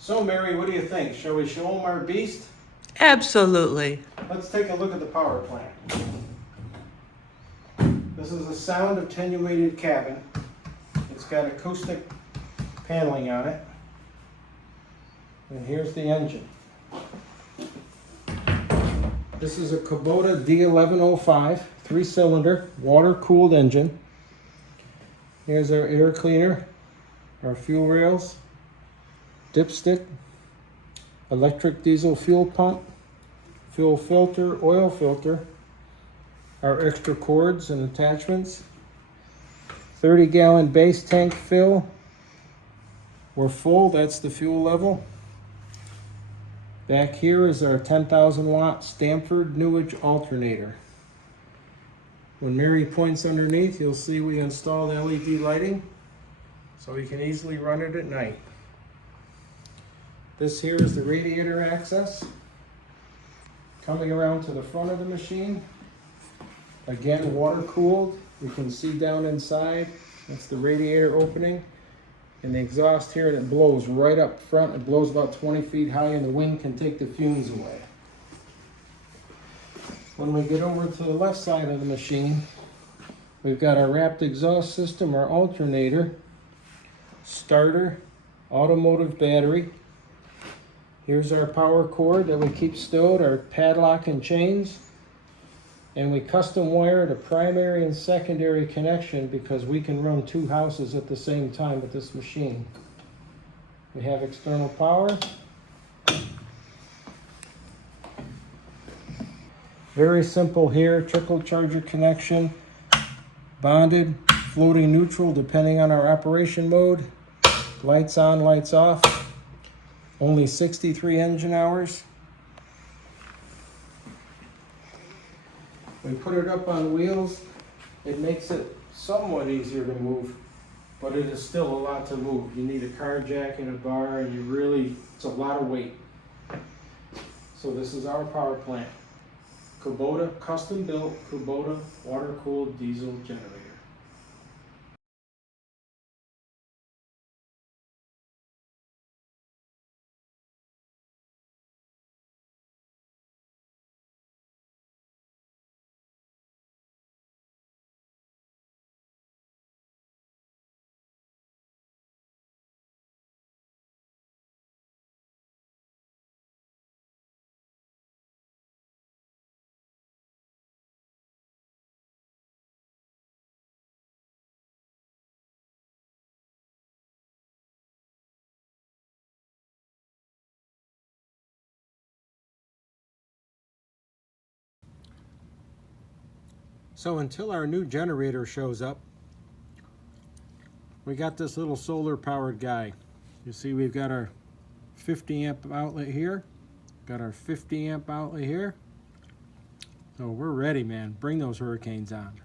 So Mary, what do you think? Shall we show them our beast? Absolutely. Let's take a look at the power plant. This is a sound attenuated cabin. It's got acoustic paneling on it. And here's the engine. This is a Kubota D1105, 3-cylinder, water-cooled engine. Here's our air cleaner, our fuel rails, dipstick, electric diesel fuel pump, fuel filter, oil filter, our extra cords and attachments, 30-gallon base tank fill. We're full, that's the fuel level. Back here is our 10,000 watt Stanford Newage alternator. When Mary points underneath, you'll see we installed LED lighting so we can easily run it at night. This here is the radiator access. Coming around to the front of the machine, again water cooled. You can see down inside, that's the radiator opening. And the exhaust here that blows right up front. It blows about 20 feet high and the wind can take the fumes away. When we get over to the left side of the machine, we've got our wrapped exhaust system, our alternator, starter, automotive battery. Here's our power cord that we keep stowed, our padlock and chains. And we custom wired a primary and secondary connection because we can run 2 houses at the same time with this machine. We have external power. Very simple here, trickle charger connection, bonded, floating neutral depending on our operation mode. Lights on, lights off. Only 63 engine hours. We put it up on wheels. It makes it somewhat easier to move, but it is still a lot to move. You need a car jack and a bar, and it's a lot of weight. So this is our power plant. Kubota, custom built Kubota water cooled diesel generator. So until our new generator shows up, we got this little solar powered guy. You see we've got our 50 amp outlet here, got our 50 amp outlet here. So we're ready, man. Bring those hurricanes on.